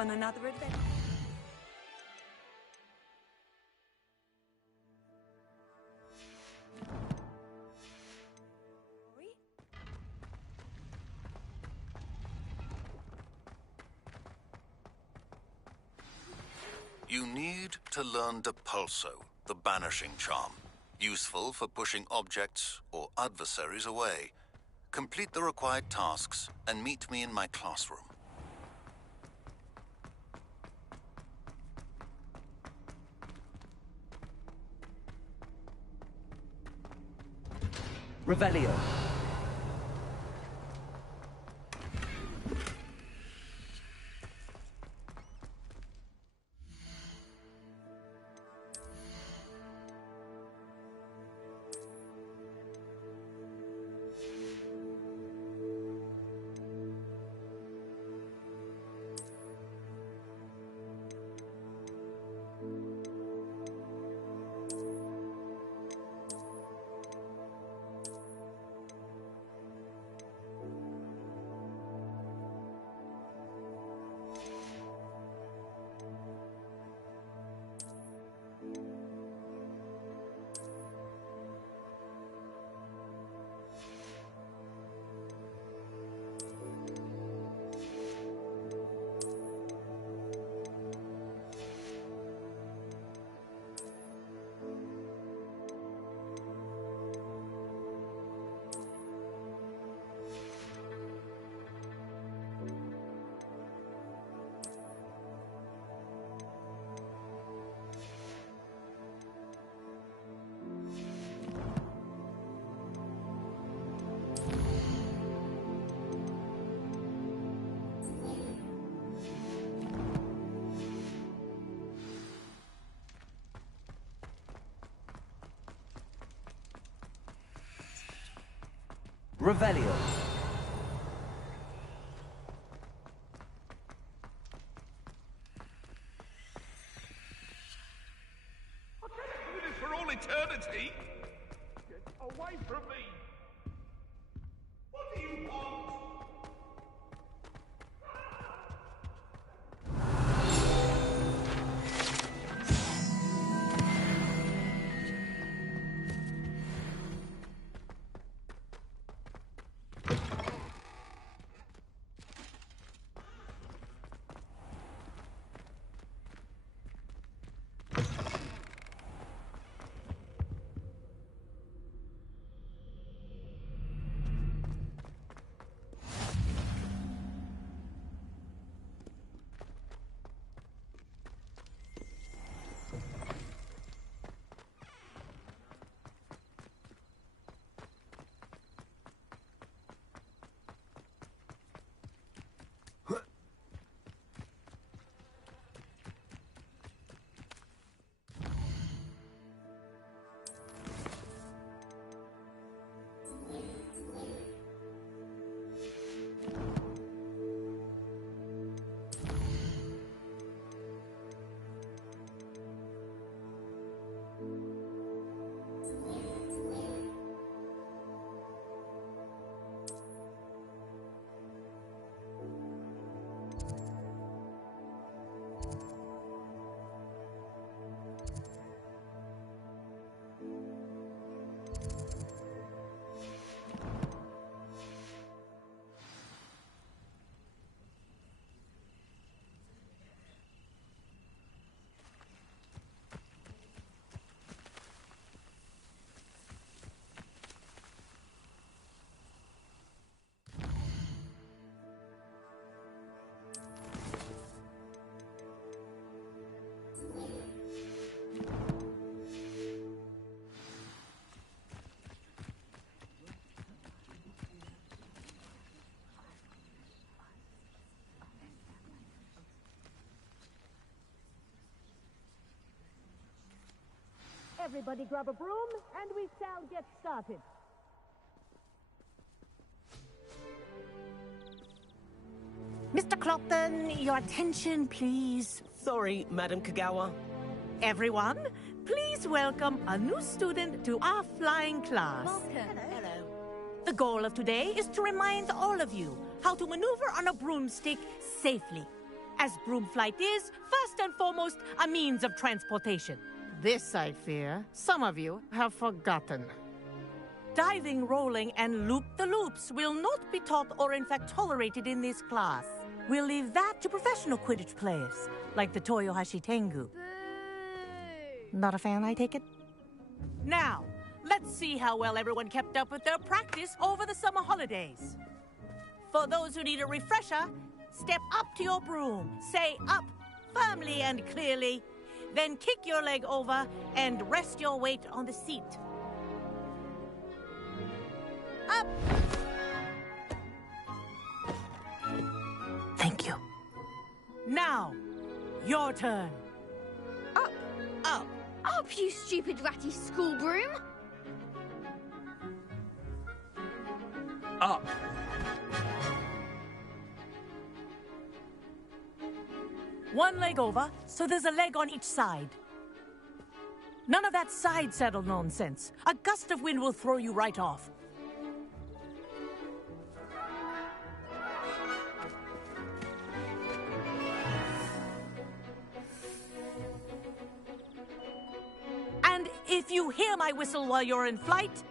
on another adventure. You need to learn Depulso, the banishing charm. Useful for pushing objects or adversaries away. Complete the required tasks and meet me in my classroom. Revelio. Revelio. I can't do this for all eternity! Get away from me! What do you want? Everybody grab a broom, and we shall get started. Mr. Clopton, your attention, please. Sorry, Madam Kagawa. Everyone, please welcome a new student to our flying class. Hello. The goal of today is to remind all of you how to maneuver on a broomstick safely. as broom flight is, first and foremost, a means of transportation. This, I fear, some of you have forgotten. Diving, rolling, and loop-the-loops will not be taught or in fact tolerated in this class. We'll leave that to professional Quidditch players, like the Toyohashi Tengu. Not a fan, I take it? Now, let's see how well everyone kept up with their practice over the summer holidays. For those who need a refresher, step up to your broom, say up firmly and clearly, then kick your leg over and rest your weight on the seat. Up! Thank you. Now, your turn. Up, Up. up, you stupid ratty school broom! Up. One leg over, so there's a leg on each side. None of that side saddle nonsense. A gust of wind will throw you right off. And if you hear my whistle while you're in flight,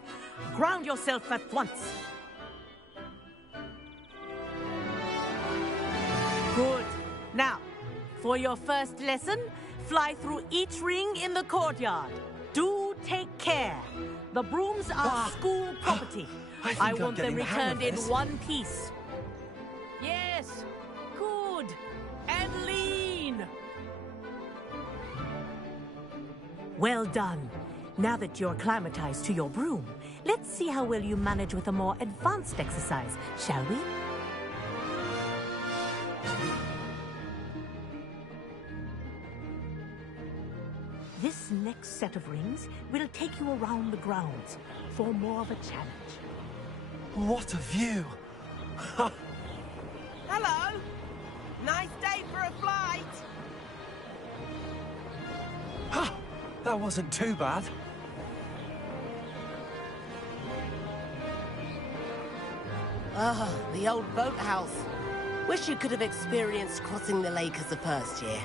ground yourself at once. Good. Now, for your first lesson, fly through each ring in the courtyard. Do take care. The brooms are school property. I want them returned in one piece. Yes. Good. And lean. Well done. Now that you're acclimatized to your broom, let's see how well you manage with a more advanced exercise, shall we? This next set of rings will take you around the grounds for more of a challenge. What a view! Hello! Nice day for a flight! That wasn't too bad. Ah, the old boathouse. Wish you could have experienced crossing the lake as a first year.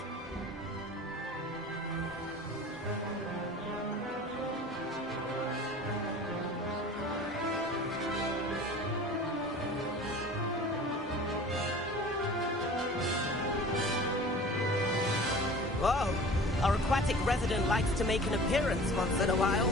Whoa! Our aquatic resident likes to make an appearance once in a while.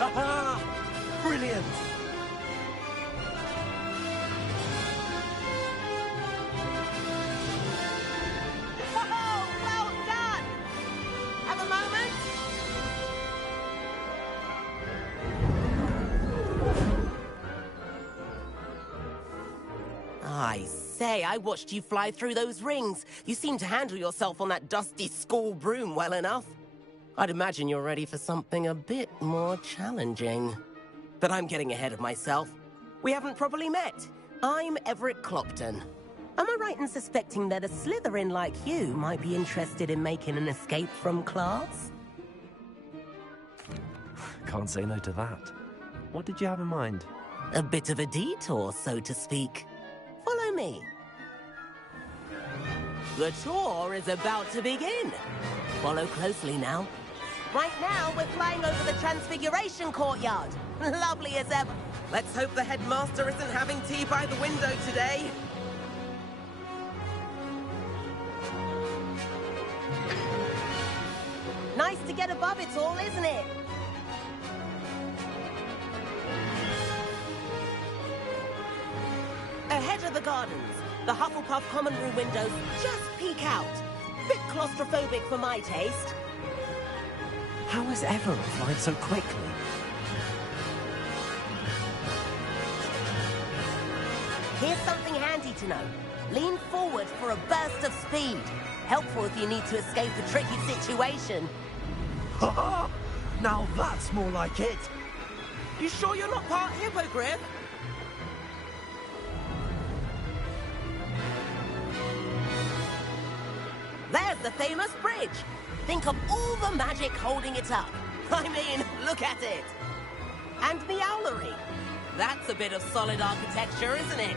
Aha! Brilliant! Oh, well done! Have a moment? I say, I watched you fly through those rings. You seem to handle yourself on that dusty school broom well enough. I'd imagine you're ready for something a bit more challenging. But I'm getting ahead of myself. We haven't properly met. I'm Everett Clopton. Am I right in suspecting that a Slytherin like you might be interested in making an escape from class? Can't say no to that. What did you have in mind? A bit of a detour, so to speak. Follow me. The tour is about to begin. Follow closely now. Right now, we're flying over the Transfiguration Courtyard. Lovely as ever. Let's hope the headmaster isn't having tea by the window today. Nice to get above it all, isn't it? Ahead of the gardens, the Hufflepuff common room windows just peek out. Bit claustrophobic for my taste. How is Everett flying so quickly? Here's something handy to know. Lean forward for a burst of speed. Helpful if you need to escape a tricky situation. Ha! Now that's more like it! You sure you're not part hippogriff? There's the famous bridge. Think of all the magic holding it up. I mean, look at it. And the owlery. That's a bit of solid architecture, isn't it?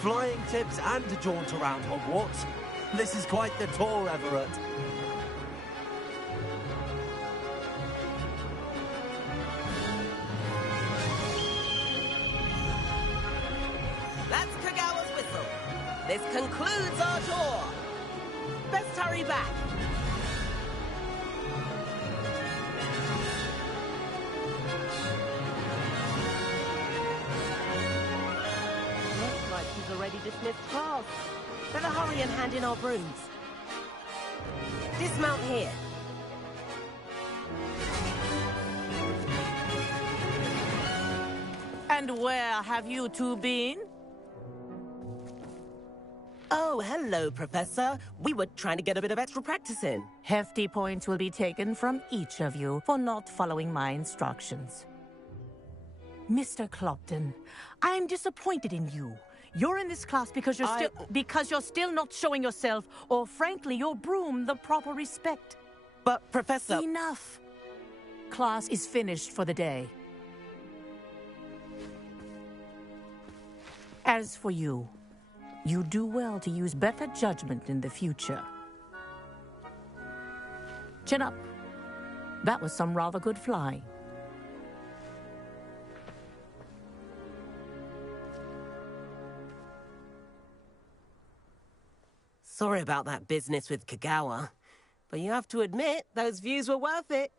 Flying tips and a jaunt around Hogwarts. This is quite the tour, Everett. That's Kagawa's whistle. This concludes our tour. Best hurry back. Looks like he's already dismissed class. Better hurry and hand in our brooms. Dismount here. And where have you two been? Oh, hello, Professor. We were trying to get a bit of extra practice in. Hefty points will be taken from each of you for not following my instructions. Mr. Clopton, I'm disappointed in you. You're in this class because you're still not showing yourself, or frankly, your broom the proper respect. But, Professor... Enough. Class is finished for the day. As for you, you do well to use better judgment in the future. Chin up. That was some rather good flying. Sorry about that business with Kagawa, but you have to admit, those views were worth it.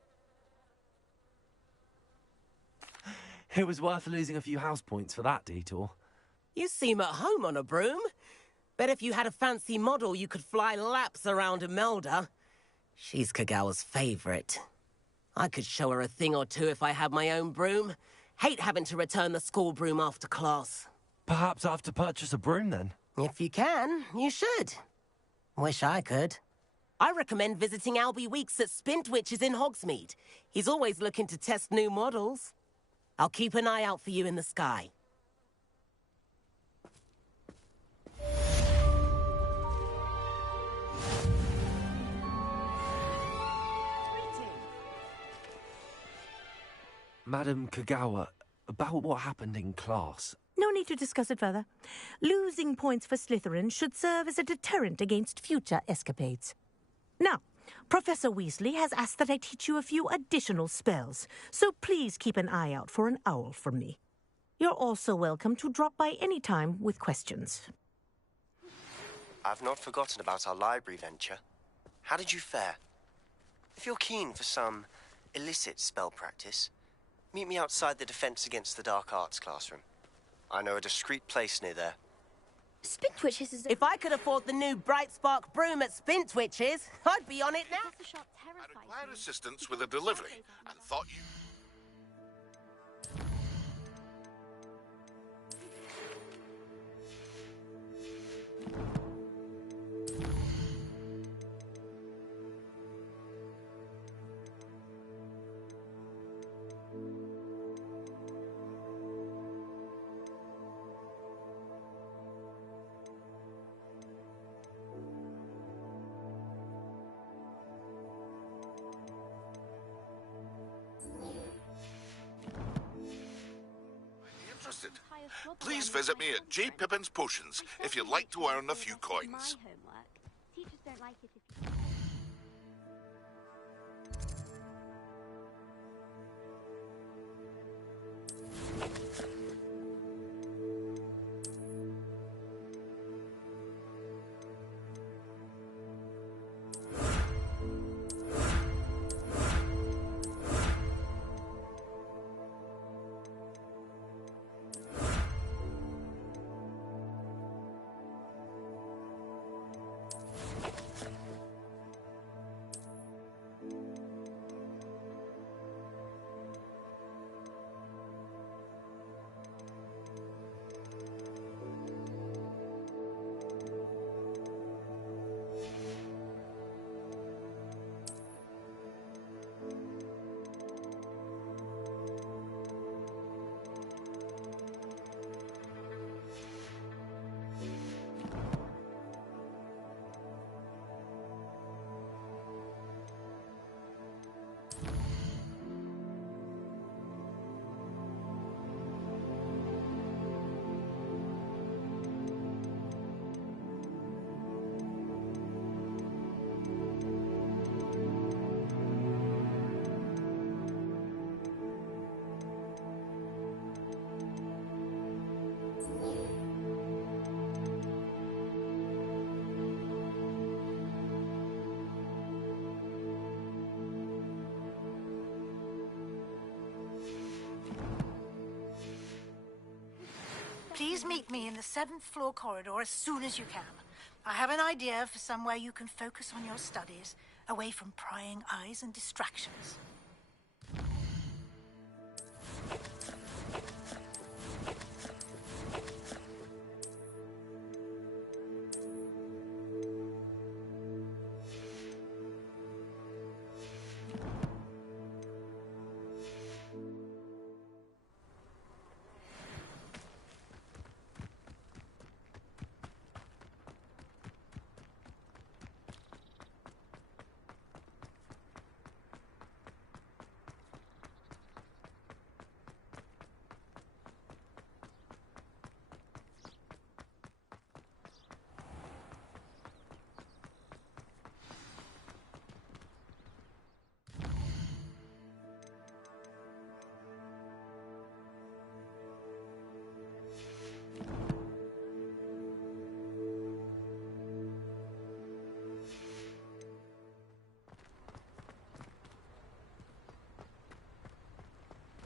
It was worth losing a few house points for that detour. You seem at home on a broom. Bet if you had a fancy model, you could fly laps around Imelda. She's Kagawa's favorite. I could show her a thing or two if I had my own broom. Hate having to return the school broom after class. Perhaps I have to purchase a broom then. If you can, you should. Wish I could. I recommend visiting Albie Weeks at Spintwitches in Hogsmeade. He's always looking to test new models. I'll keep an eye out for you in the sky. Madam Kagawa, about what happened in class. No need to discuss it further. Losing points for Slytherin should serve as a deterrent against future escapades. Now, Professor Weasley has asked that I teach you a few additional spells, so please keep an eye out for an owl from me. You're also welcome to drop by any time with questions. I've not forgotten about our library venture. How did you fare? If you're keen for some illicit spell practice, meet me outside the Defense Against the Dark Arts classroom. I know a discreet place near there. Spintwitches is... If I could afford the new Bright Spark broom at Spintwitches, I'd be on it now. I required assistance with a delivery and thought you... Please visit me at J. Pippin's Potions if you'd like to earn a few coins. Teachers don't like it if you... meet me in the 7th floor corridor as soon as you can. I have an idea for somewhere you can focus on your studies, away from prying eyes and distractions.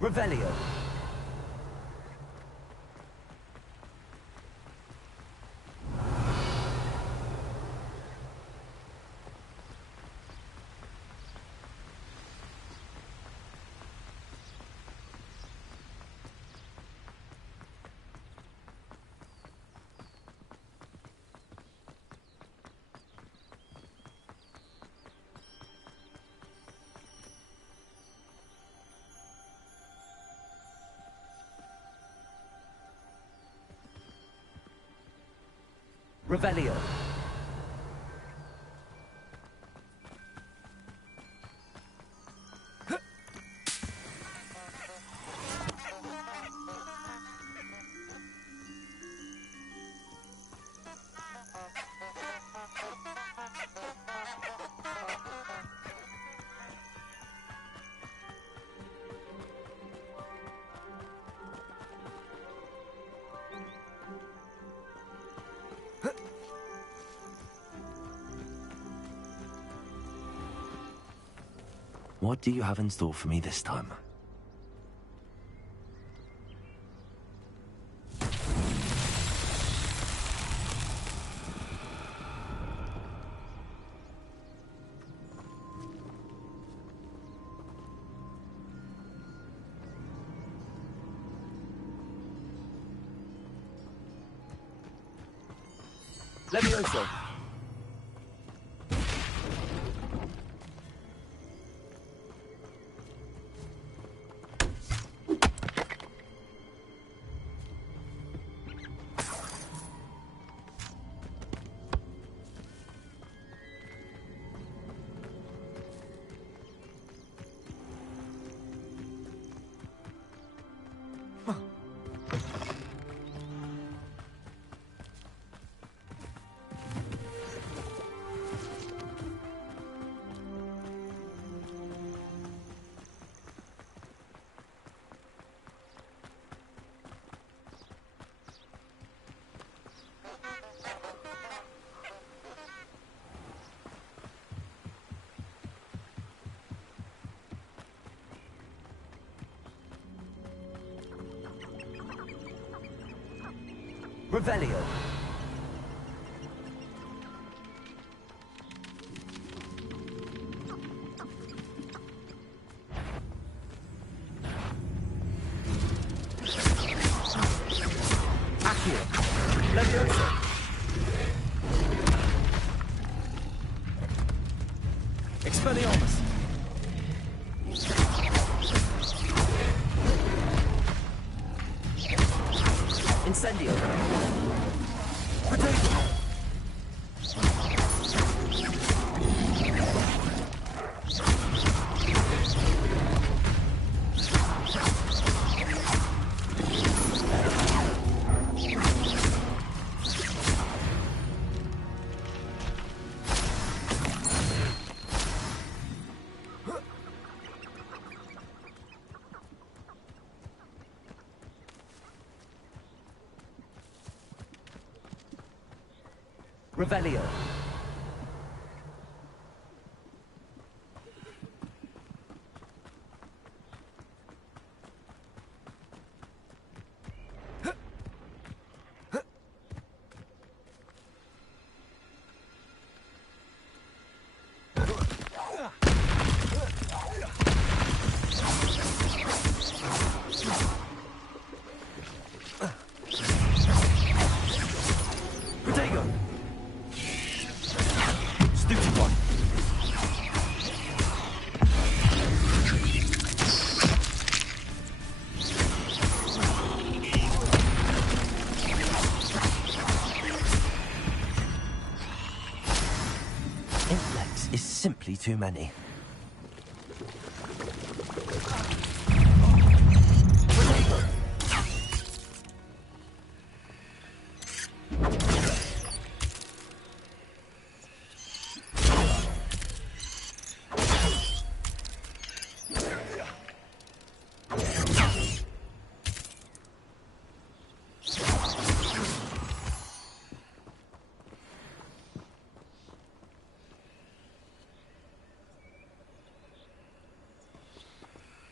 Revelio. Revelio. What do you have in store for me this time? Levioso. Revelio. Accio. Levioso. Expelliarmus. Incendio. Potato. Revelio. already too many.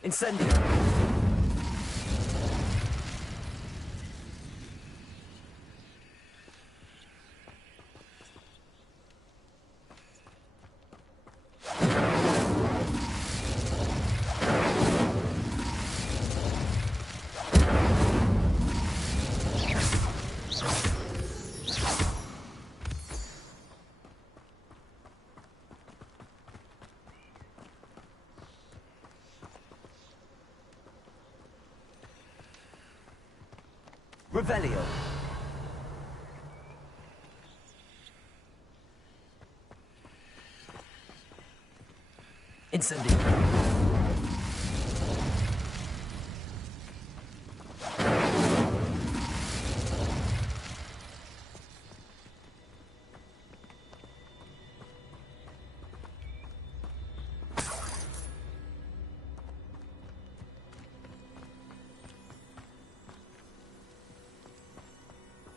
Incendio! Revelio. Incendio.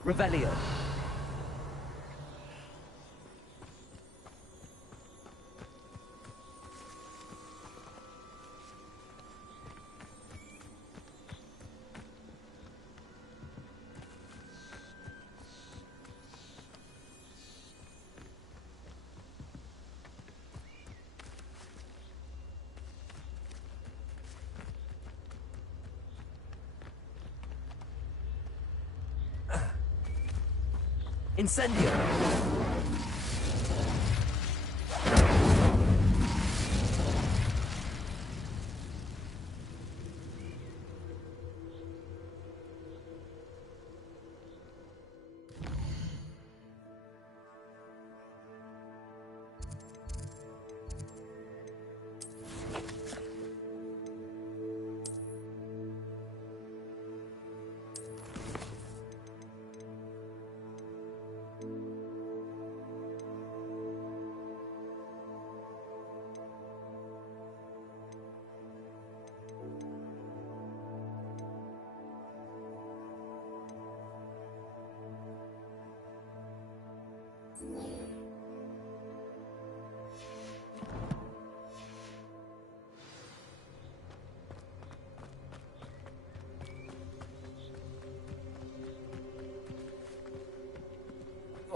Revelio. Incendio!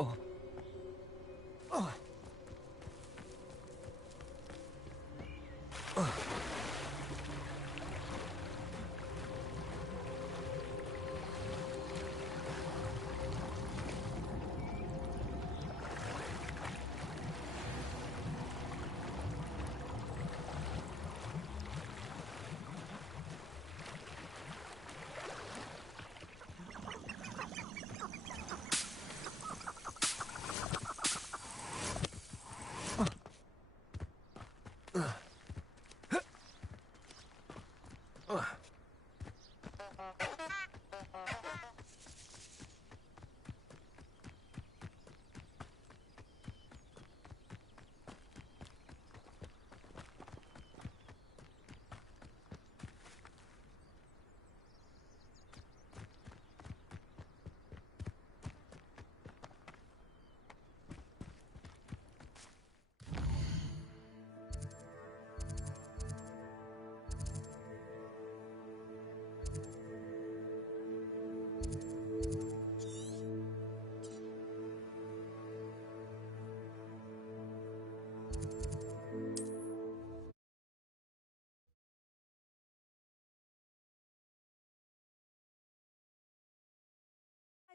Oh. Oh. Oh.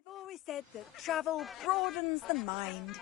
I've always said that travel broadens the mind.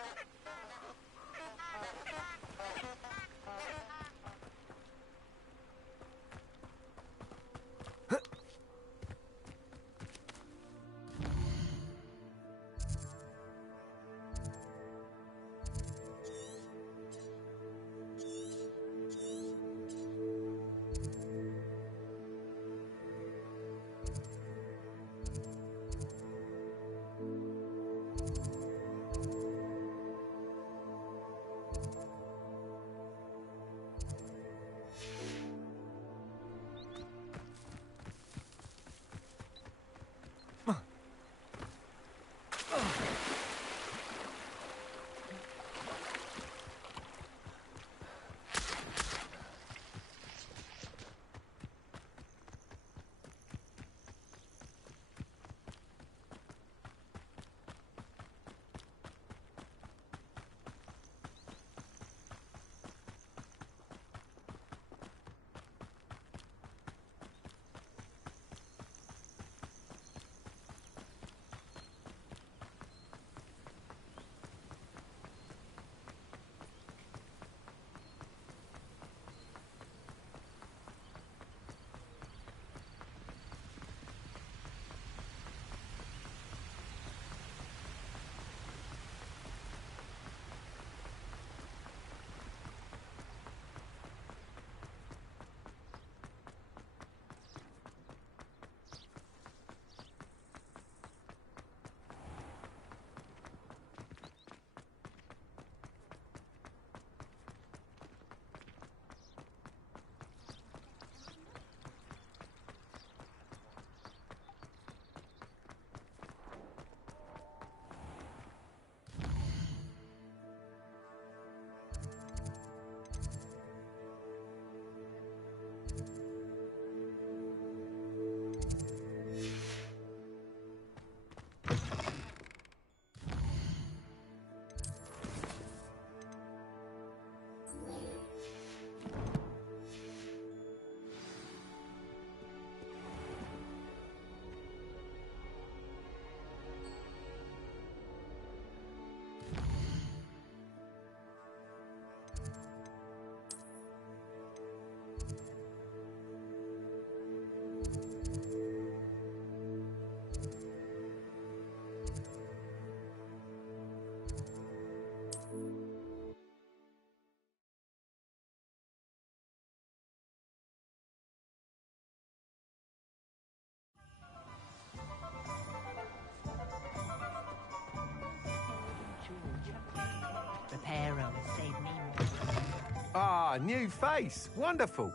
Ah, new face. Wonderful.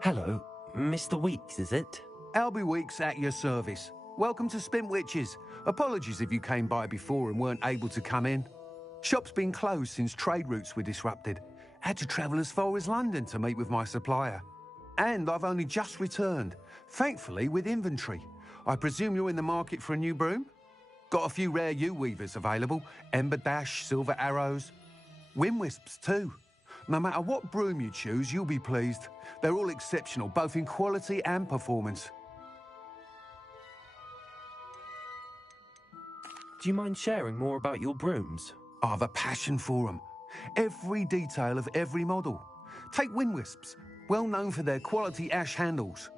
Hello, Mr. Weeks, is it? Albie Weeks at your service. Welcome to Spintwitches. Apologies if you came by before and weren't able to come in. Shop's been closed since trade routes were disrupted. Had to travel as far as London to meet with my supplier. And I've only just returned, thankfully with inventory. I presume you're in the market for a new broom? Got a few rare U-weavers available. Ember Dash, Silver Arrows. Wind-wisps too. No matter what broom you choose, you'll be pleased. They're all exceptional, both in quality and performance. Do you mind sharing more about your brooms? I have a passion for them. Every detail of every model. Take Wind-wisps, well known for their quality ash handles.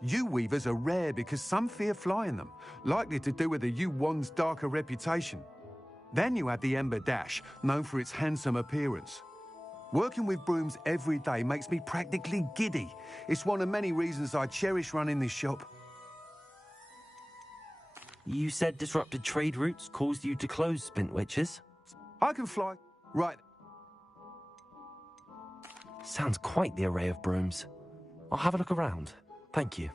U-weavers are rare because some fear flying them, likely to do with the U-wand's darker reputation. Then you have the Ember Dash, known for its handsome appearance. Working with brooms every day makes me practically giddy. It's one of many reasons I cherish running this shop. You said disrupted trade routes caused you to close Spintwitches? I can fly. Right. Sounds quite the array of brooms. I'll have a look around. Thank you.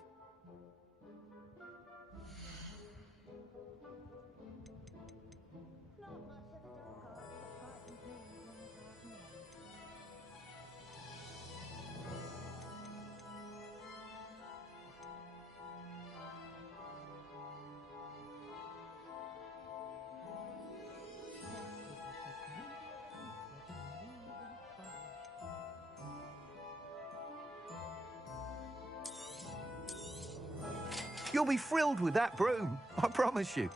You'll be thrilled with that broom, I promise you.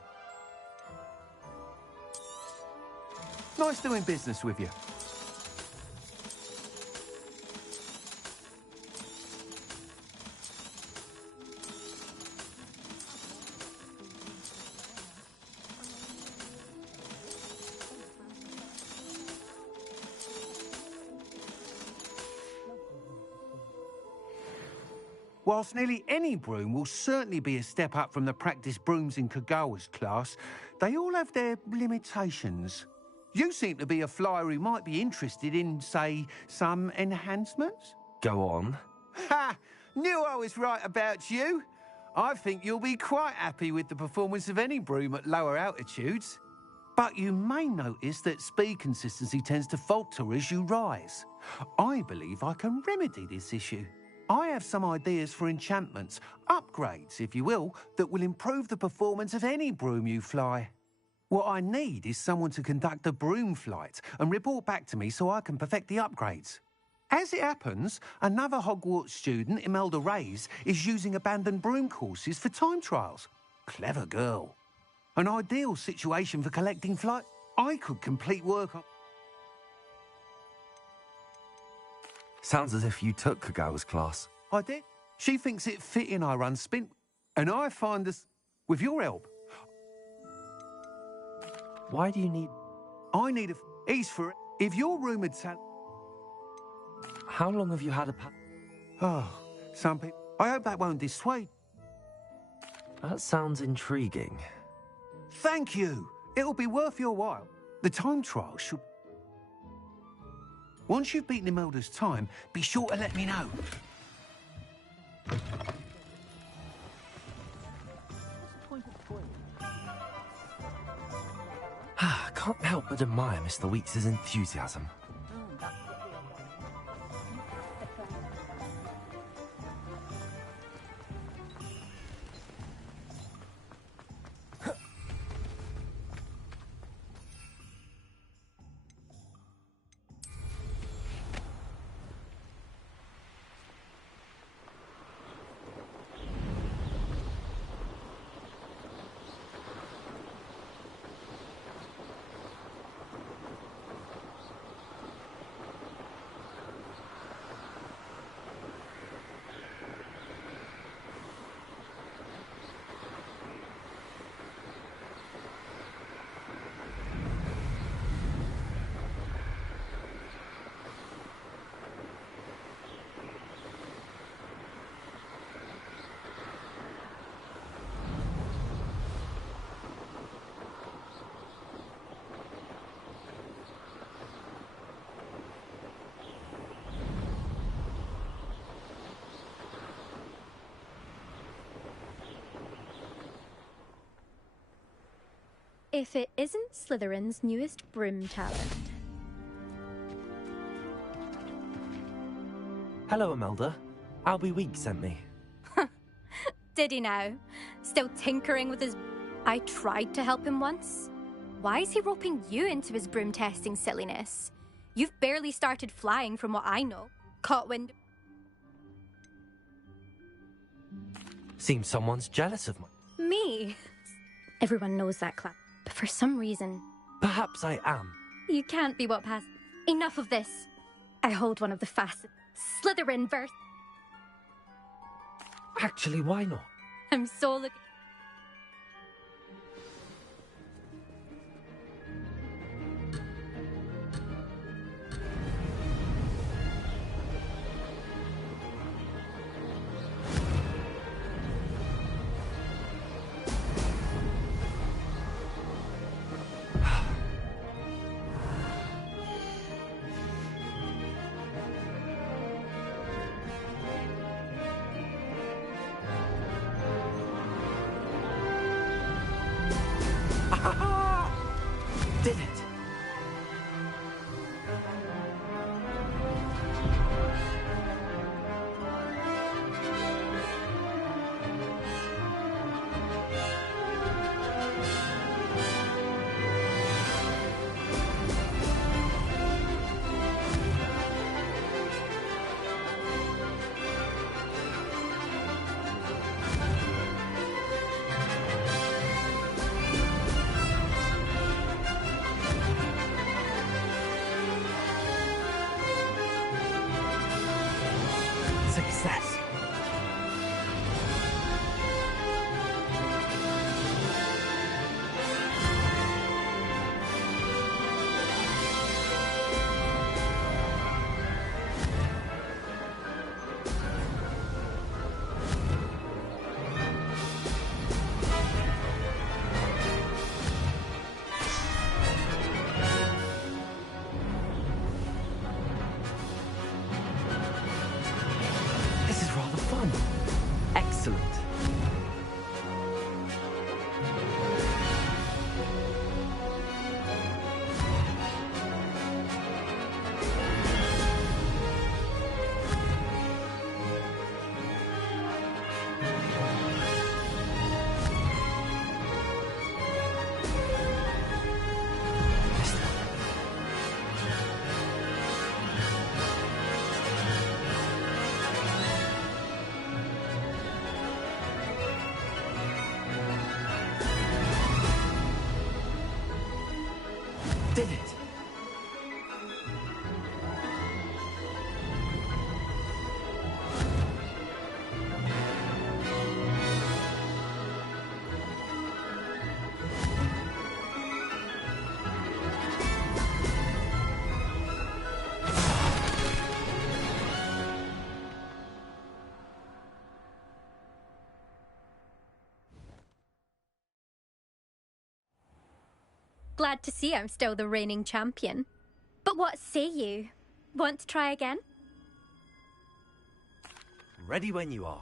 Nice doing business with you. Whilst nearly any broom will certainly be a step up from the practice brooms in Kagawa's class, they all have their limitations. You seem to be a flyer who might be interested in, say, some enhancements? Go on. Ha! Knew I was right about you. I think you'll be quite happy with the performance of any broom at lower altitudes. But you may notice that speed consistency tends to falter as you rise. I believe I can remedy this issue. I have some ideas for enchantments, upgrades, if you will, that will improve the performance of any broom you fly. What I need is someone to conduct a broom flight and report back to me so I can perfect the upgrades. As it happens, another Hogwarts student, Imelda Reyes, is using abandoned broom courses for time trials. Clever girl. An ideal situation for collecting flight. I could complete work on... Sounds as if you took Kagawa's class. I did. She thinks it fitting I run Spint, and I find this... With your help... Why do you need... I need a... Ease for it. If your room had... How long have you had a Oh, some people... I hope that won't dissuade... That sounds intriguing. Thank you. It'll be worth your while. The time trial should... Once you've beaten Imelda's time, be sure to let me know. I can't help but admire Mr. Weeks' enthusiasm. if it isn't Slytherin's newest broom talent. Hello, Imelda. Albie Week sent me. Did he now? Still tinkering with his... I tried to help him once. Why is he roping you into his broom testing silliness? You've barely started flying from what I know. Caught wind... Seems someone's jealous of me. Me? Everyone knows that, Clap. But for some reason... Perhaps I am. You can't be what passed. Enough of this. I hold one of the fastest Slytherin verse. Actually, why not? I'm so looking... Did it? Success. This is rather fun. Excellent. Did it? Glad to see I'm still the reigning champion. But what say you? Want to try again? Ready when you are.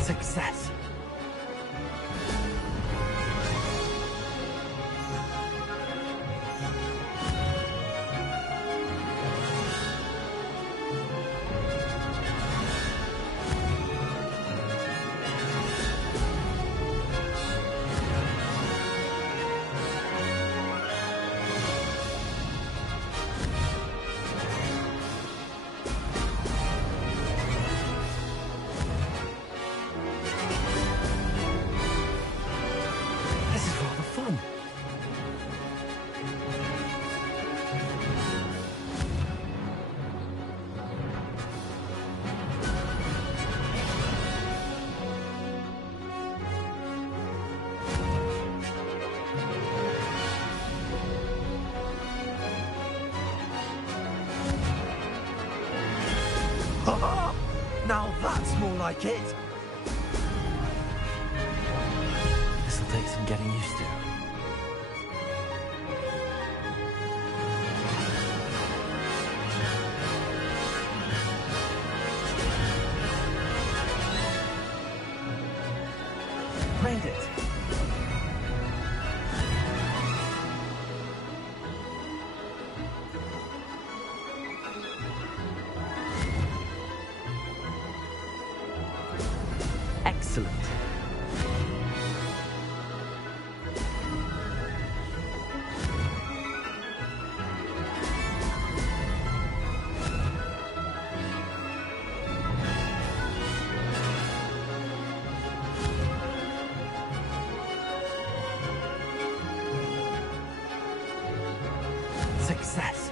Success. This is rather fun. Now that's more like it. This'll take some getting used to. made it. Excellent. Success.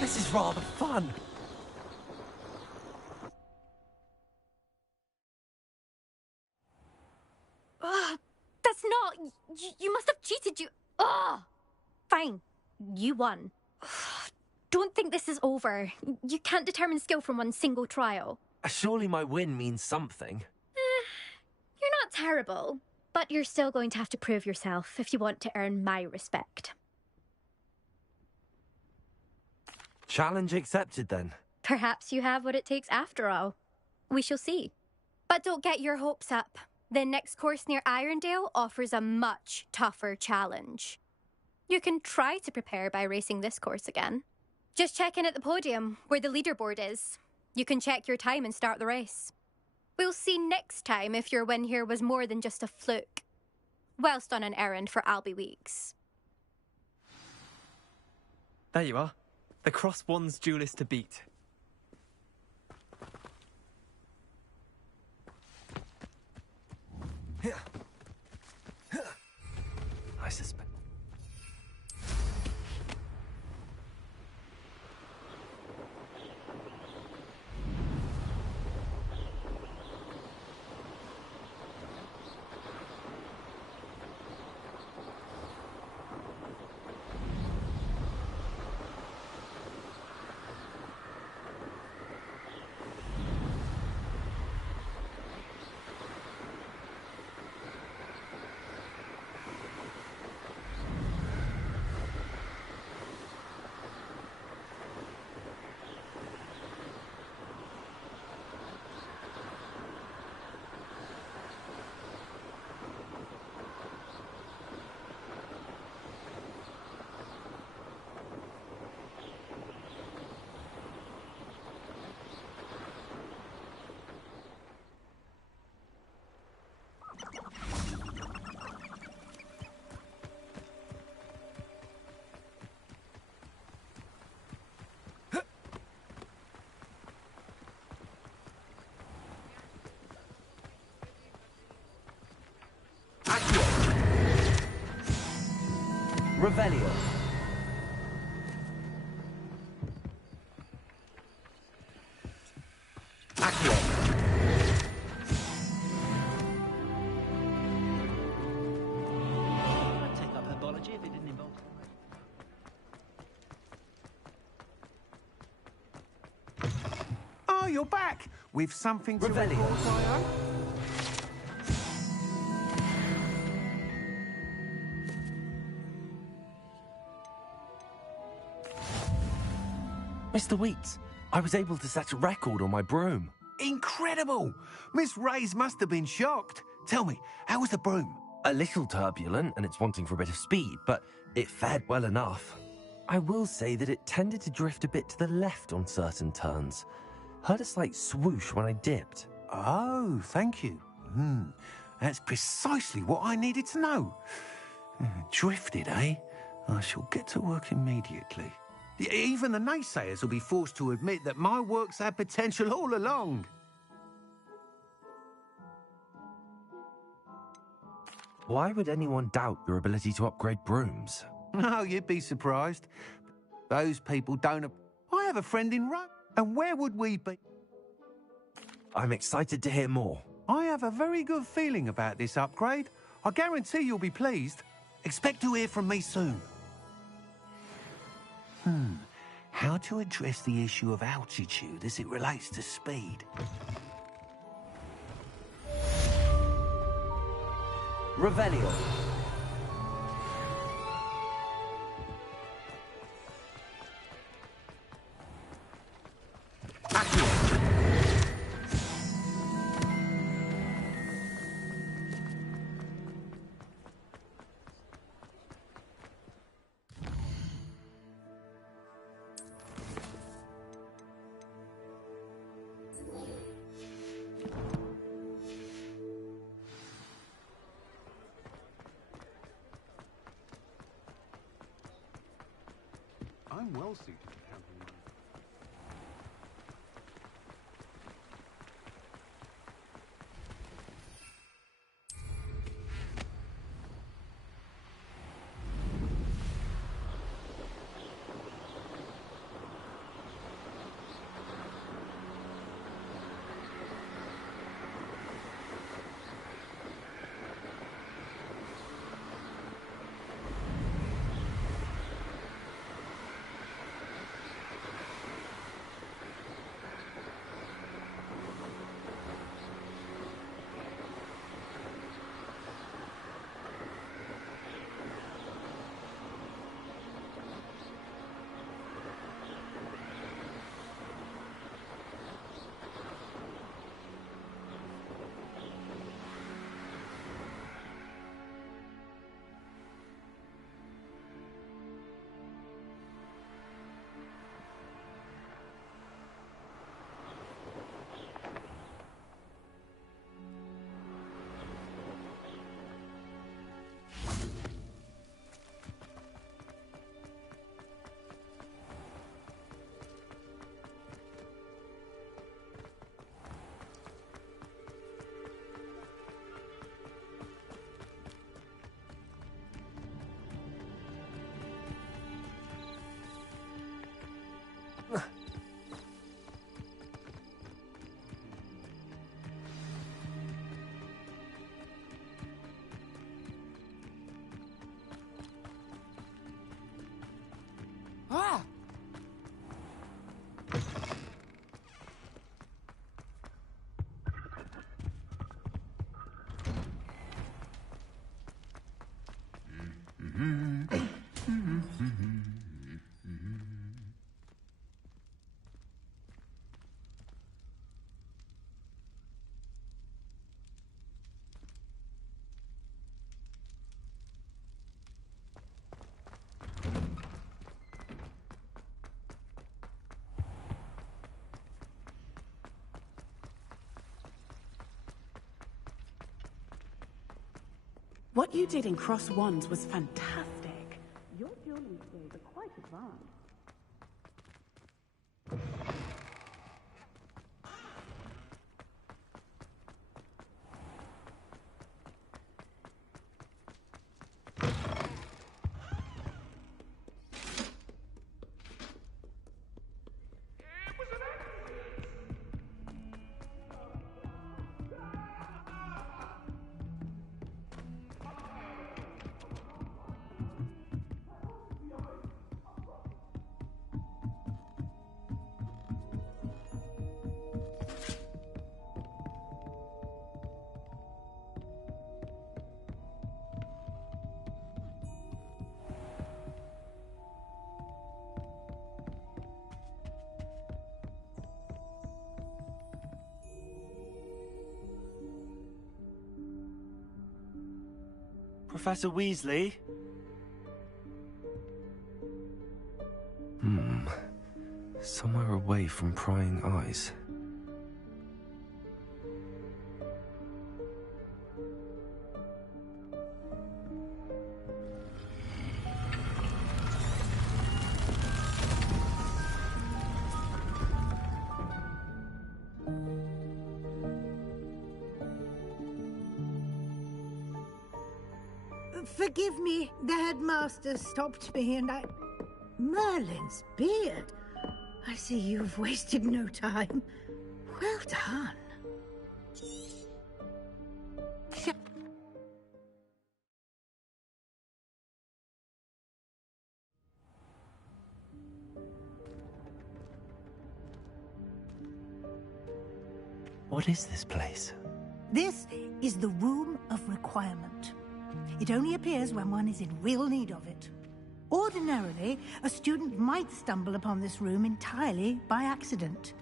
This is rather fun. That's not... You must have cheated, you... Ugh! Fine. You won. Don't think this is over. You can't determine skill from one single trial. Surely my win means something. You're not terrible, but you're still going to have to prove yourself if you want to earn my respect. Challenge accepted, then. Perhaps you have what it takes after all. We shall see. But don't get your hopes up. The next course near Irondale offers a much tougher challenge. You can try to prepare by racing this course again. Just check in at the podium, where the leaderboard is. You can check your time and start the race. We'll see next time if your win here was more than just a fluke. Whilst on an errand for Albie Weeks. There you are. The Cross Wands duelist to beat. I suspect. Revelio. Accio. I'd take up herbology if it didn't involve... Oh, you're back! With something to Revelio. report, I Mr. Weeks, I was able to set a record on my broom. Incredible! Miss Reyes must have been shocked. Tell me, how was the broom? A little turbulent, and it's wanting for a bit of speed, but it fared well enough. I will say that it tended to drift a bit to the left on certain turns. Heard a slight swoosh when I dipped. Oh, thank you. That's precisely what I needed to know. Drifted, eh? I shall get to work immediately. Even the naysayers will be forced to admit that my work's had potential all along. Why would anyone doubt your ability to upgrade brooms? Oh, you'd be surprised. Those people don't... I have a friend in Rome, and where would we be? I'm excited to hear more. I have a very good feeling about this upgrade. I guarantee you'll be pleased. Expect to hear from me soon. How to address the issue of altitude as it relates to speed. Revelio. I'm well suited to handling money. Ah! What you did in Cross Wands was fantastic. Your dueling skills are quite advanced. Professor Weasley? Somewhere away from prying eyes. Forgive me, the headmaster stopped me and I... Merlin's beard. I see you've wasted no time. Well done. What is this place? This is the Room of Requirement. It only appears when one is in real need of it. Ordinarily, a student might stumble upon this room entirely by accident.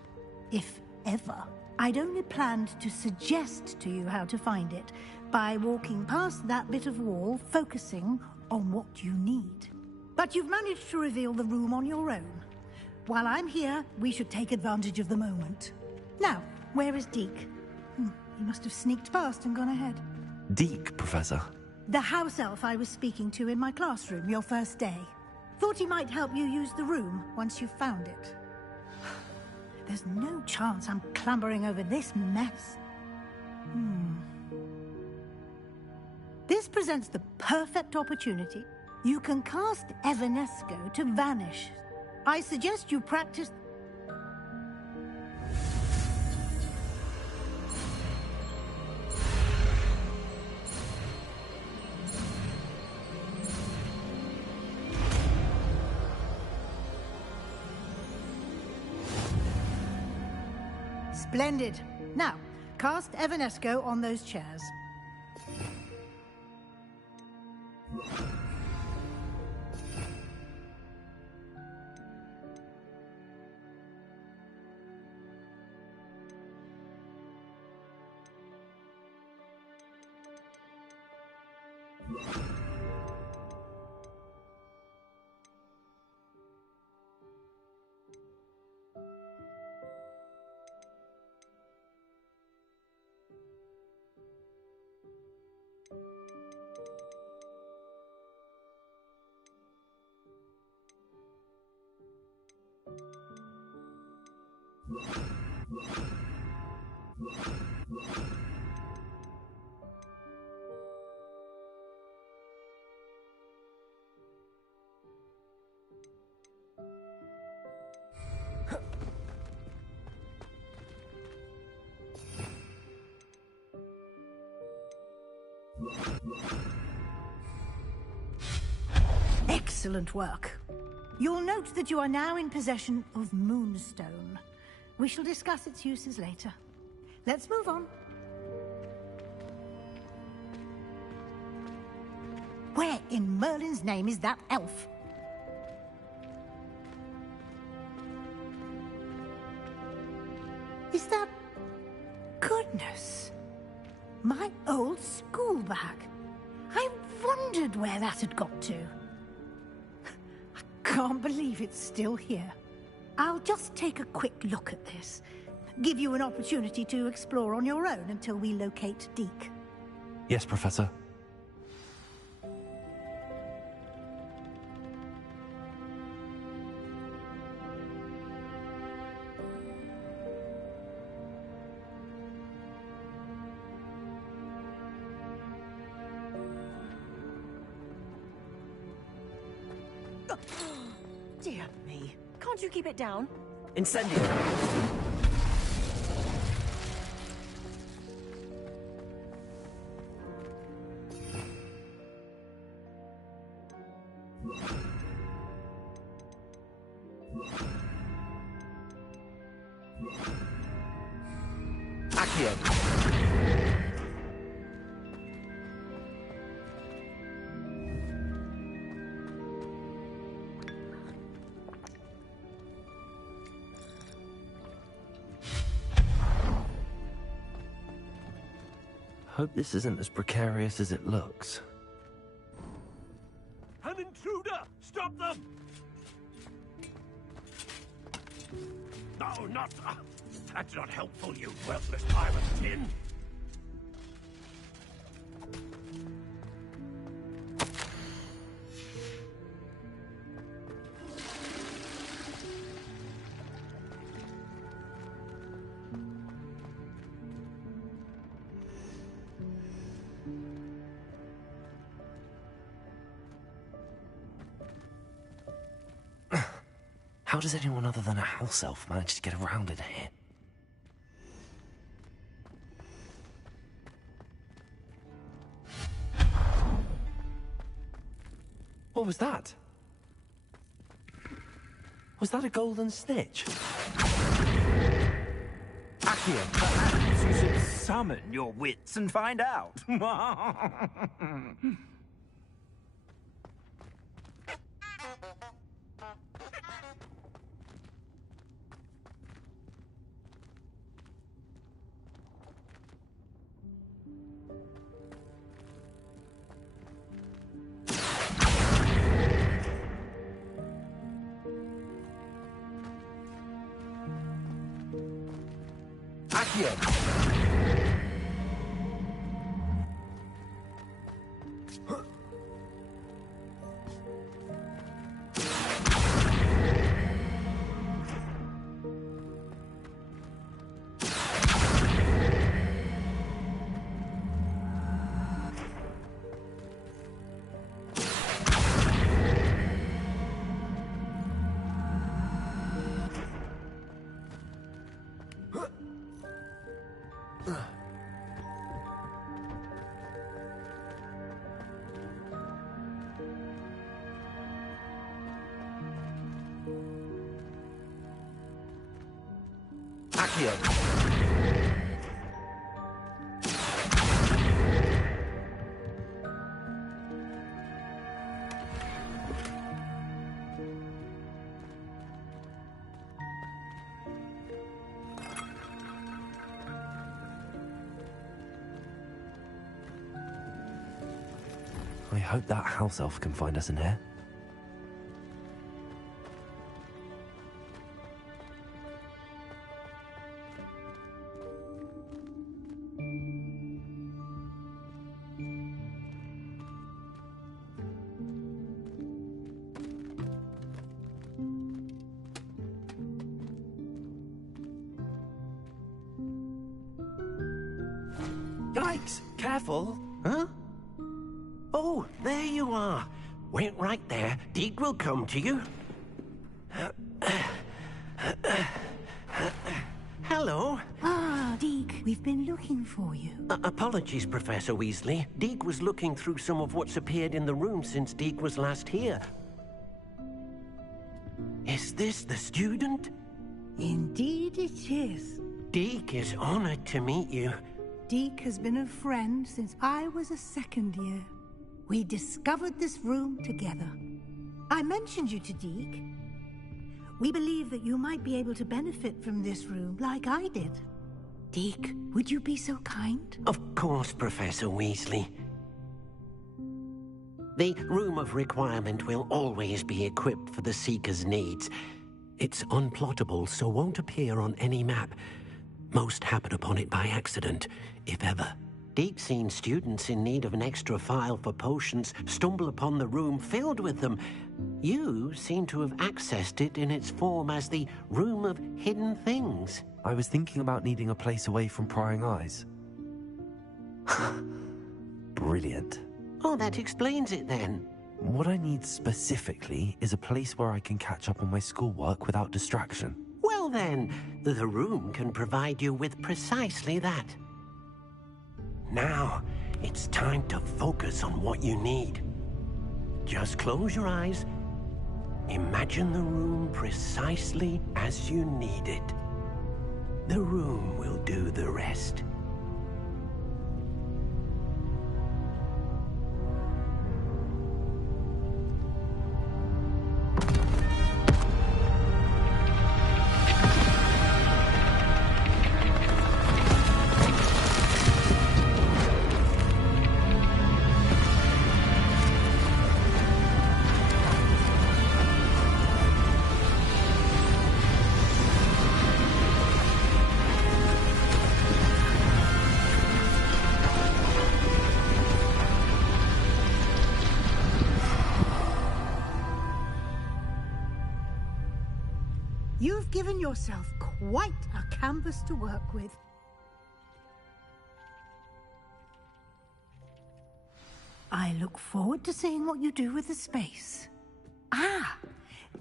If ever. I'd only planned to suggest to you how to find it by walking past that bit of wall, focusing on what you need. But you've managed to reveal the room on your own. While I'm here, we should take advantage of the moment. Now, where is Deke? He must have sneaked past and gone ahead. Deke, Professor. The house elf I was speaking to in my classroom your first day. Thought he might help you use the room once you've found it. There's no chance I'm clambering over this mess. This presents the perfect opportunity. You can cast Evanesco to vanish. I suggest you practice... Splendid. Now, cast Evanesco on those chairs. Excellent work. You'll note that you are now in possession of Moonstone. We shall discuss its uses later. Let's move on. Where in Merlin's name is that elf? Is that... Goodness! My old school bag. I wondered where that had got to. I can't believe it's still here. I'll just take a quick look at this. Give you an opportunity to explore on your own until we locate Deke. Yes, Professor. Dear me. Can't you keep it down? Incendio! Hope this isn't as precarious as it looks. An intruder! Stop them! No, not... that's not helpful, you worthless pile of tin! How does anyone other than a house elf manage to get around in here? What was that? Was that a golden snitch? Accio, perhaps you should summon your wits and find out. Accio. I hope that house elf can find us in here. Yikes! Careful! Huh? Oh, there you are. Wait right there. Deke will come to you. Hello. Ah, Deke, we've been looking for you. Apologies, Professor Weasley. Deke was looking through some of what's appeared in the room since Deke was last here. Is this the student? Indeed it is. Deke is honored to meet you. Deke has been a friend since I was a second year. We discovered this room together. I mentioned you to Deke. We believe that you might be able to benefit from this room like I did. Deke, would you be so kind? Of course, Professor Weasley. The Room of Requirement will always be equipped for the Seeker's needs. It's unplottable, so won't appear on any map. Most happen upon it by accident, if ever. Deke's seen students in need of an extra file for potions stumble upon the room filled with them. You seem to have accessed it in its form as the Room of Hidden Things. I was thinking about needing a place away from prying eyes. Brilliant. Oh, that explains it then. What I need specifically is a place where I can catch up on my schoolwork without distraction. Well then, the room can provide you with precisely that. Now, it's time to focus on what you need. Just close your eyes. Imagine the room precisely as you need it. The room will do the rest. You've given yourself quite a canvas to work with. I look forward to seeing what you do with the space. Ah,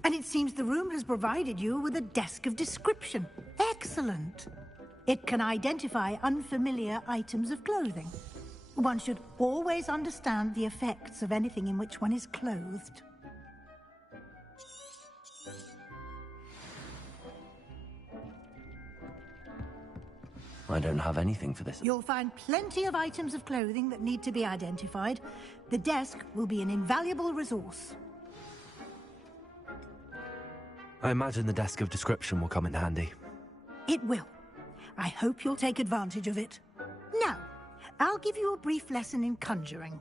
and it seems the room has provided you with a desk of description. Excellent. It can identify unfamiliar items of clothing. One should always understand the effects of anything in which one is clothed. I don't have anything for this. You'll find plenty of items of clothing that need to be identified. The desk will be an invaluable resource. I imagine the desk of description will come in handy. It will. I hope you'll take advantage of it. Now, I'll give you a brief lesson in conjuring.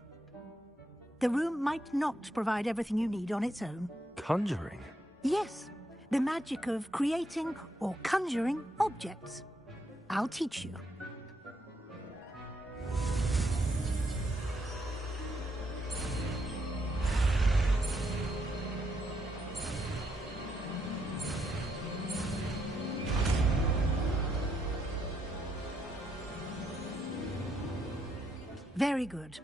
The room might not provide everything you need on its own. Conjuring? Yes, the magic of creating or conjuring objects. I'll teach you. Very good.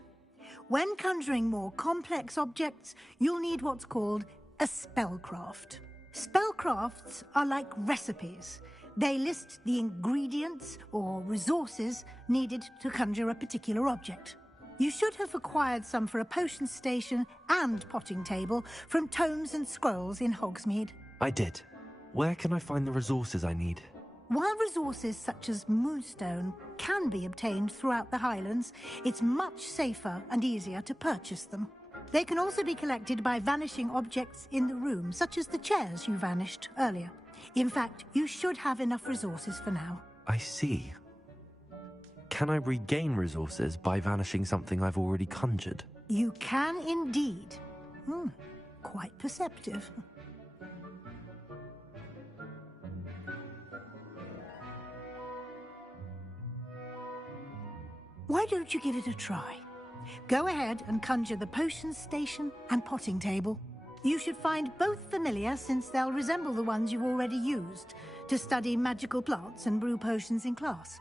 When conjuring more complex objects, you'll need what's called a spellcraft. Spellcrafts are like recipes. They list the ingredients or resources needed to conjure a particular object. You should have acquired some for a potion station and potting table from Tomes and Scrolls in Hogsmeade. I did. Where can I find the resources I need? While resources such as moonstone can be obtained throughout the Highlands, it's much safer and easier to purchase them. They can also be collected by vanishing objects in the room, such as the chairs you vanished earlier. In fact, you should have enough resources for now. I see. Can I regain resources by vanishing something I've already conjured? You can indeed. Quite perceptive. Why don't you give it a try? Go ahead and conjure the potions station and potting table. You should find both familiar, since they'll resemble the ones you've already used to study magical plants and brew potions in class.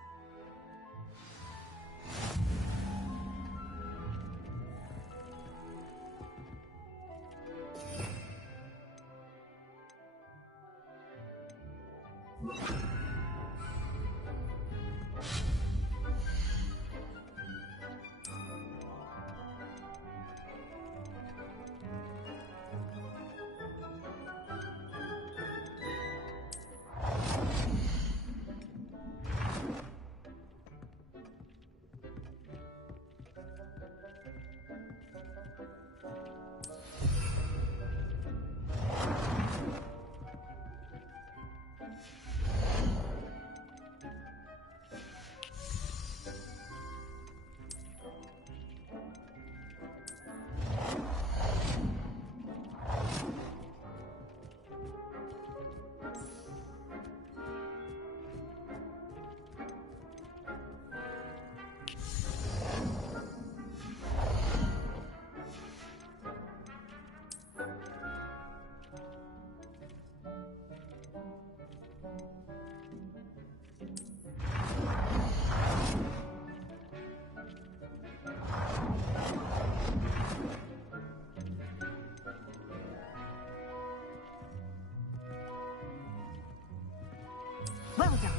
Well done.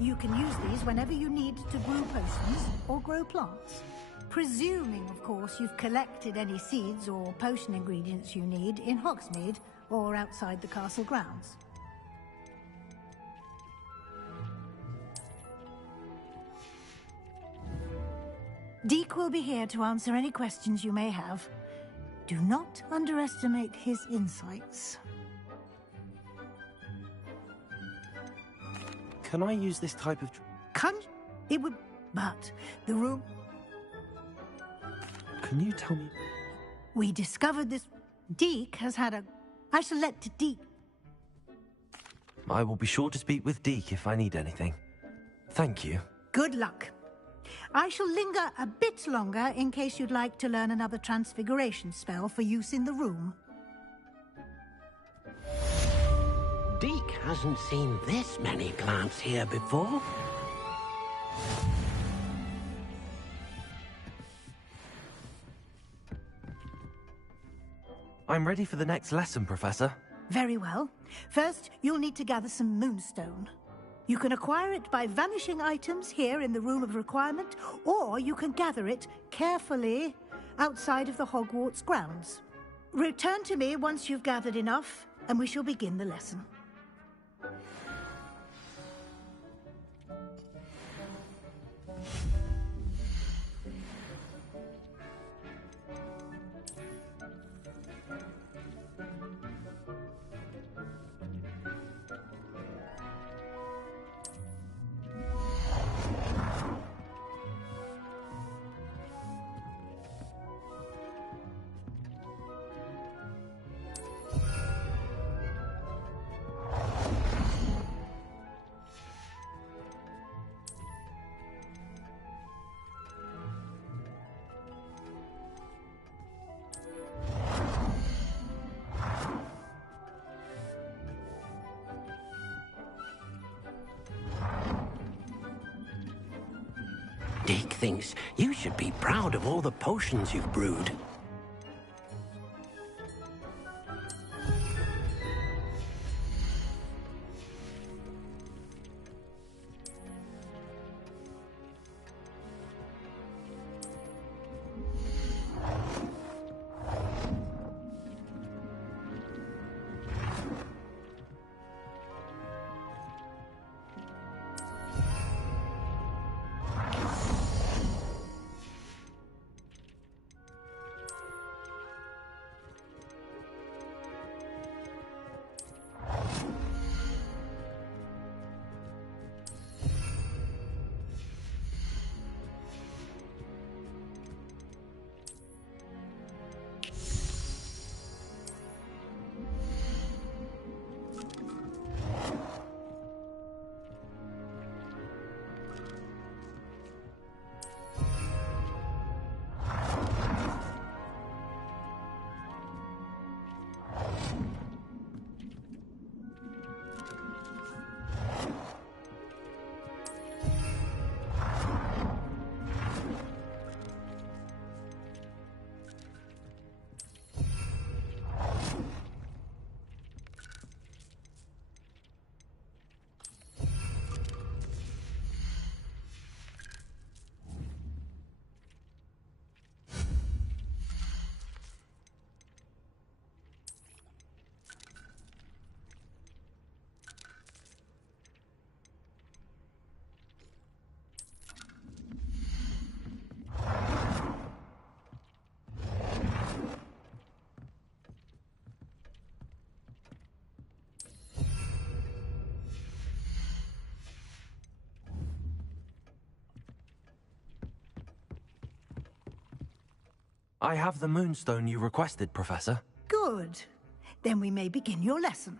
You can use these whenever you need to brew potions or grow plants. Presuming, of course, you've collected any seeds or potion ingredients you need in Hogsmeade or outside the castle grounds. Deke will be here to answer any questions you may have. Do not underestimate his insights. Can I use this type of... It would... But the room... Can you tell me... We discovered this... Deke has had a... I shall let Deke... I will be sure to speak with Deke if I need anything. Thank you. Good luck. I shall linger a bit longer in case you'd like to learn another transfiguration spell for use in the room. Deke hasn't seen this many plants here before. I'm ready for the next lesson, Professor. Very well. First, you'll need to gather some moonstone. You can acquire it by vanishing items here in the Room of Requirement, or you can gather it carefully outside of the Hogwarts grounds. Return to me once you've gathered enough, and we shall begin the lesson. Deke thinks you should be proud of all the potions you've brewed. I have the moonstone you requested, Professor. Good. Then we may begin your lesson.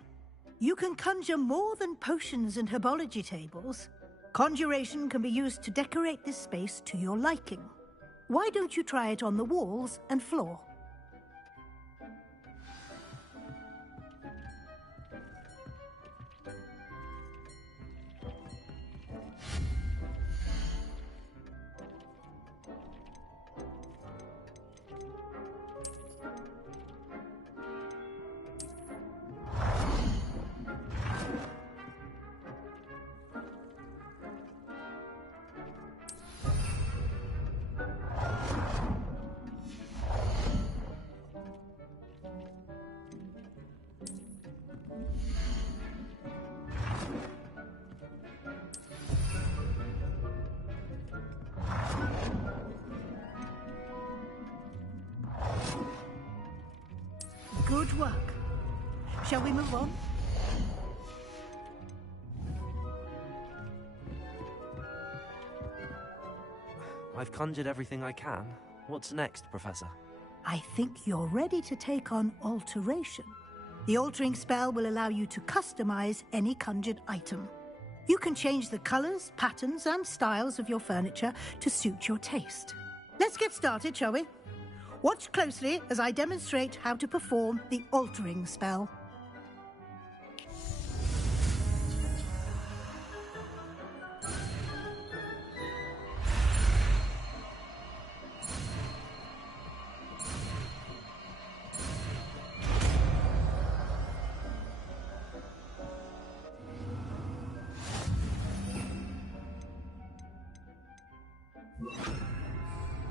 You can conjure more than potions and herbology tables. Conjuration can be used to decorate this space to your liking. Why don't you try it on the walls and floor? Good work. Shall we move on? I've conjured everything I can. What's next, Professor? I think you're ready to take on alteration. The altering spell will allow you to customize any conjured item. You can change the colors, patterns, and styles of your furniture to suit your taste. Let's get started, shall we? Watch closely as I demonstrate how to perform the altering spell.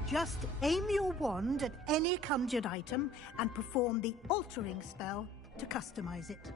Just aim your wand at any conjured item and perform the altering spell to customize it.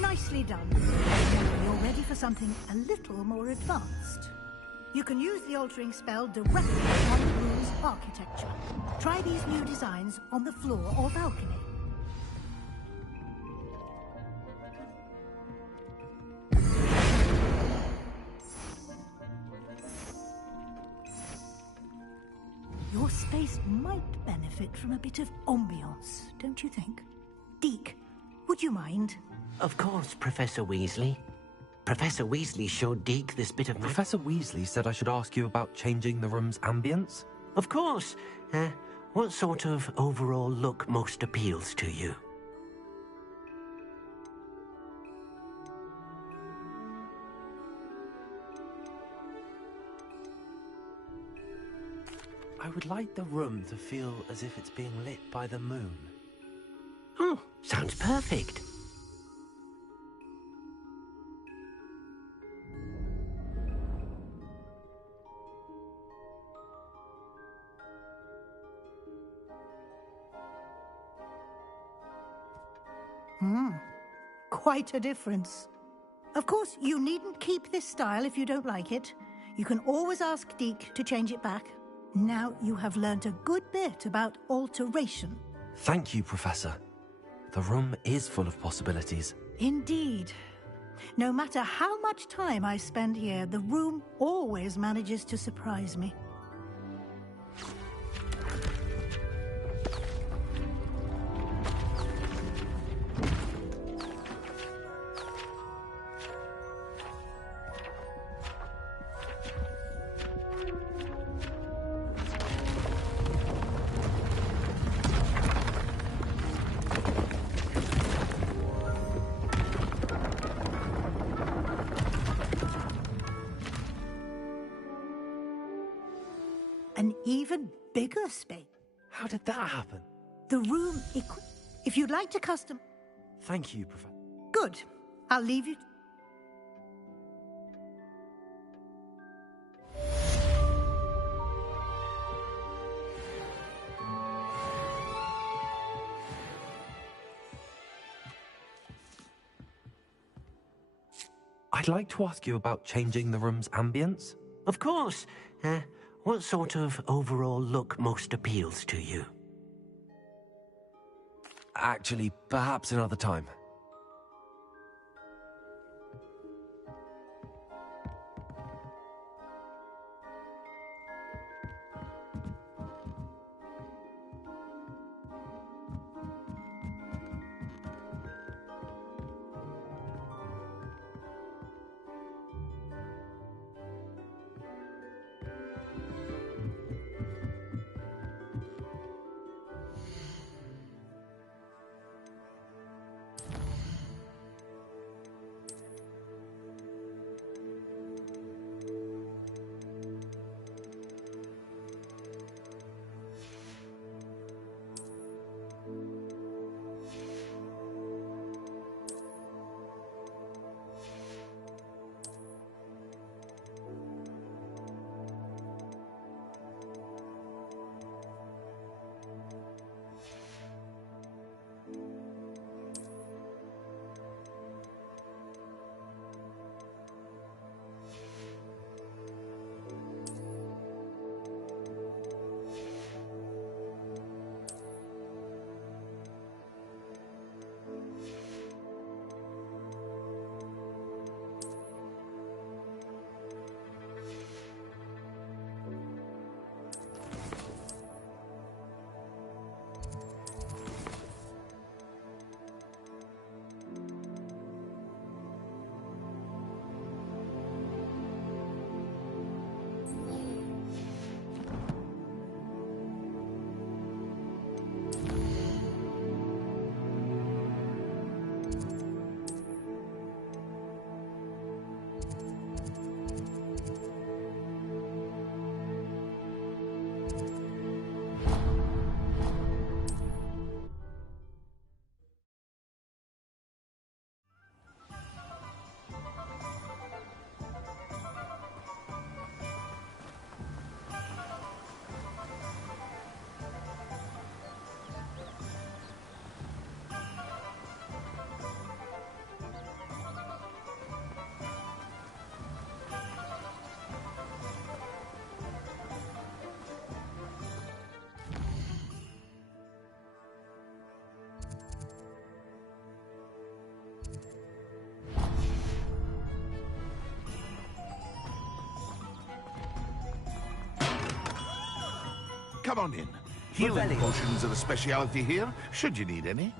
Nicely done. Now you're ready for something a little more advanced. You can use the altering spell directly on the room's architecture. Try these new designs on the floor or balcony. Your space might benefit from a bit of ambiance, don't you think? Deke, would you mind? Of course, Professor Weasley. Professor Weasley showed Deke this bit of... Professor Weasley said I should ask you about changing the room's ambience? Of course. What sort of overall look most appeals to you? I would like the room to feel as if it's being lit by the moon. Oh, sounds perfect. Quite a difference. Of course, you needn't keep this style if you don't like it. You can always ask Deke to change it back. Now you have learnt a good bit about alteration. Thank you, Professor. The room is full of possibilities. Indeed. No matter how much time I spend here, the room always manages to surprise me. An even bigger space. How did that happen? The room if you'd like to custom... Thank you, Professor. Good. I'll leave you... I'd like to ask you about changing the room's ambience. Of course. What sort of overall look most appeals to you? Actually, perhaps another time. Come on in. Healing potions are a speciality here, should you need any.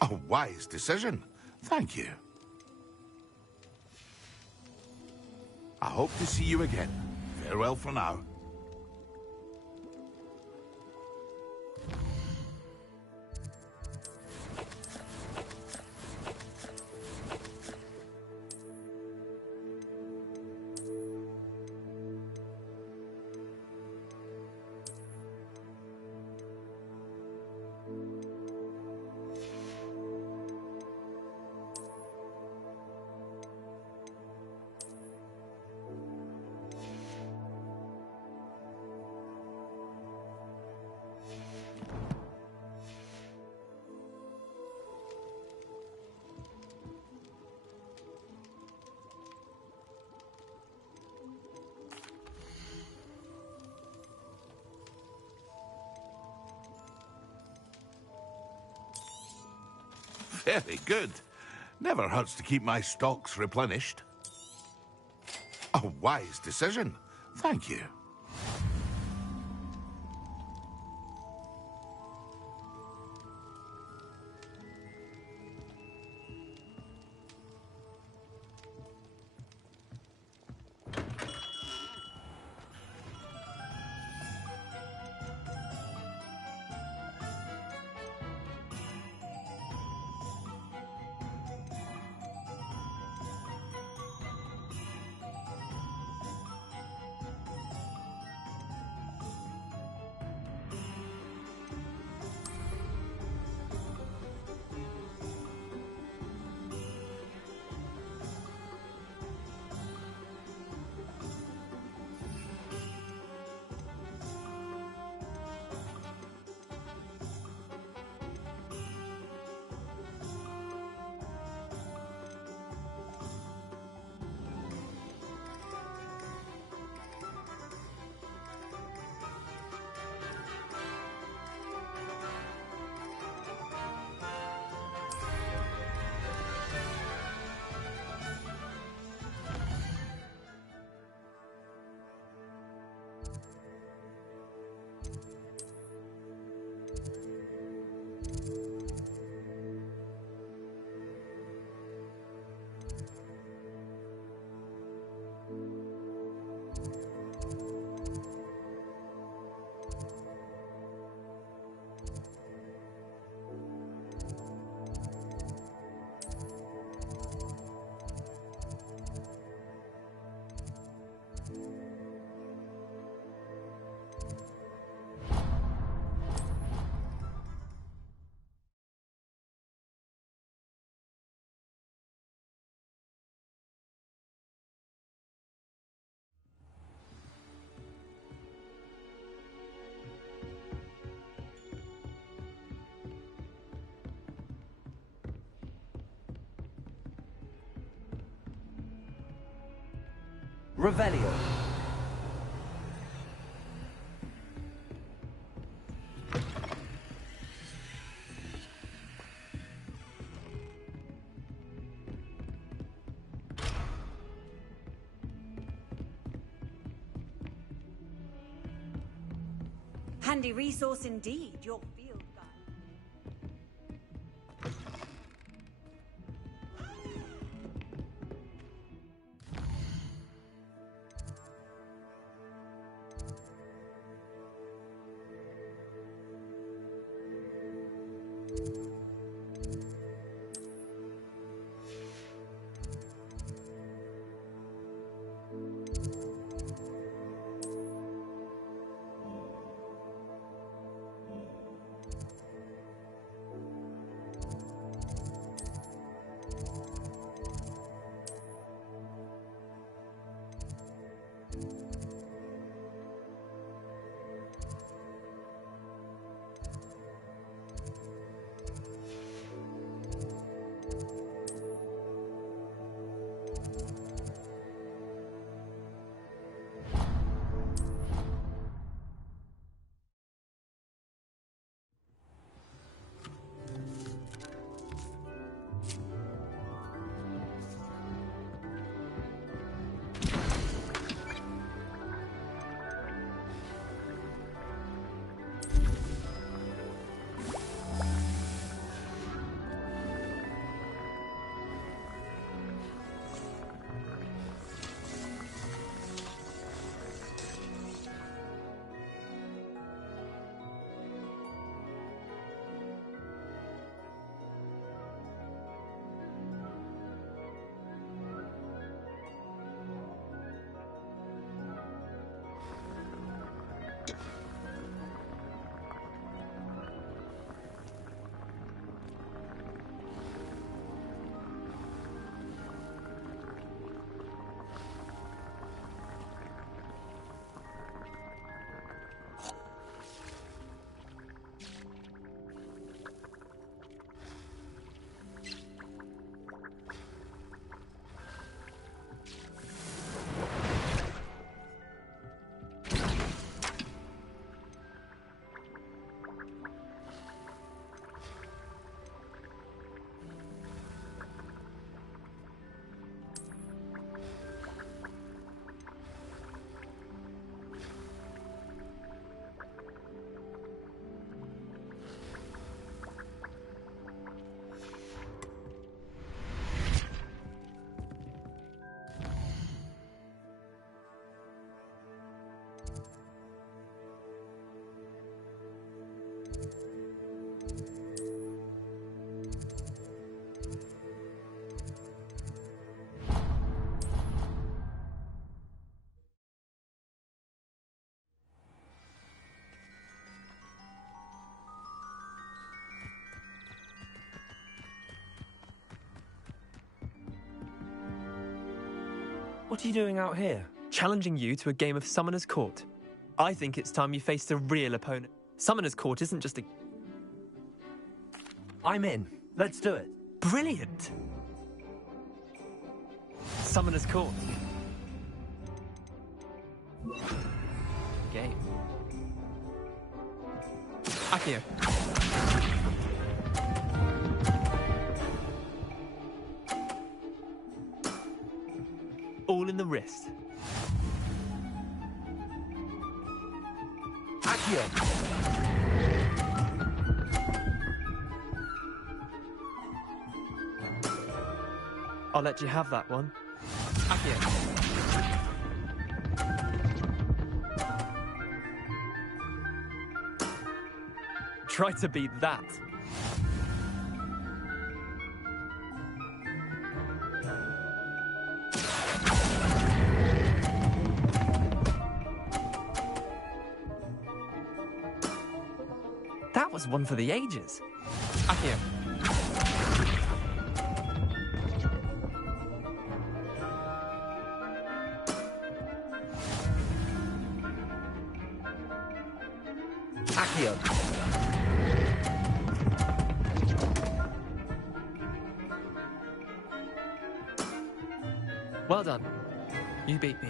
A wise decision. Thank you. I hope to see you again. Farewell for now. Very good. Never hurts to keep my stocks replenished. A wise decision. Thank you. Revelio. Handy resource indeed, your field guide. What are you doing out here? Challenging you to a game of Summoner's Court. I think it's time you faced a real opponent. Summoner's Court isn't just a... I'm in. Let's do it. Brilliant! Summoner's Court. Game. Akio. All in the wrist. Akio. I'll let you have that one. Akio. Try to beat that. That was one for the ages. Akio. Akio. Well done. You beat me.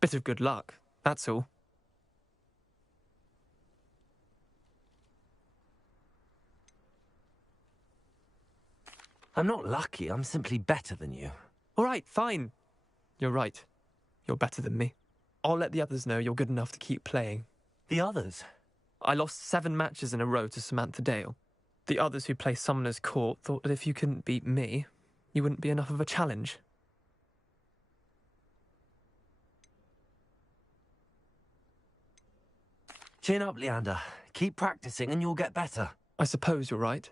Bit of good luck, that's all. I'm not lucky, I'm simply better than you. All right, fine. You're right. You're better than me. I'll let the others know you're good enough to keep playing. The others? I lost 7 matches in a row to Samantha Dale. The others who play Summoner's Court thought that if you couldn't beat me, you wouldn't be enough of a challenge. Chin up, Leander. Keep practicing and you'll get better. I suppose you're right.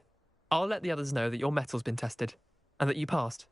I'll let the others know that your metal's been tested, and that you passed.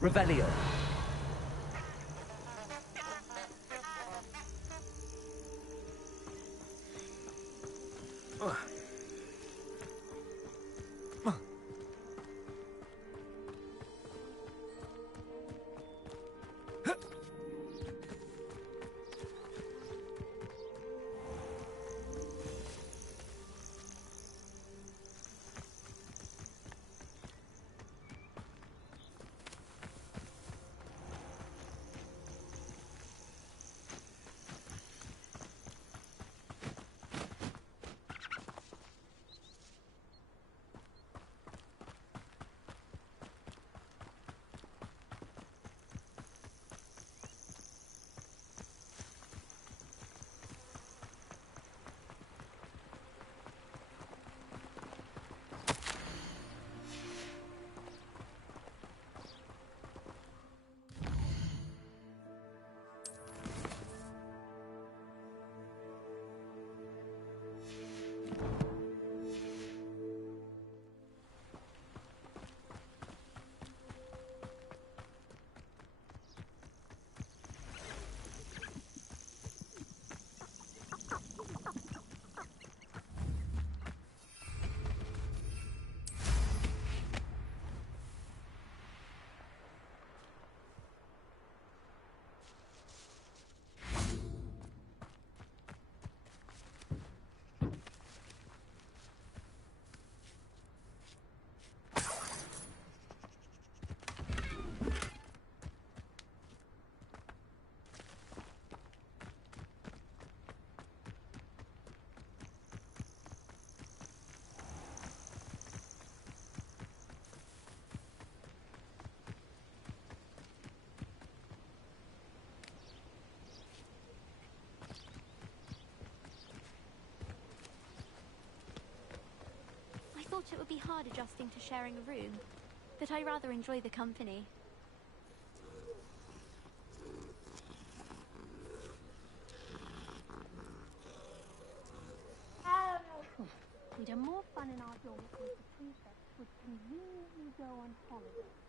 Revelio. thought it would be hard adjusting to sharing a room, but I rather enjoy the company. We'd have more fun in our dormitory if the prefect would conveniently go on holiday.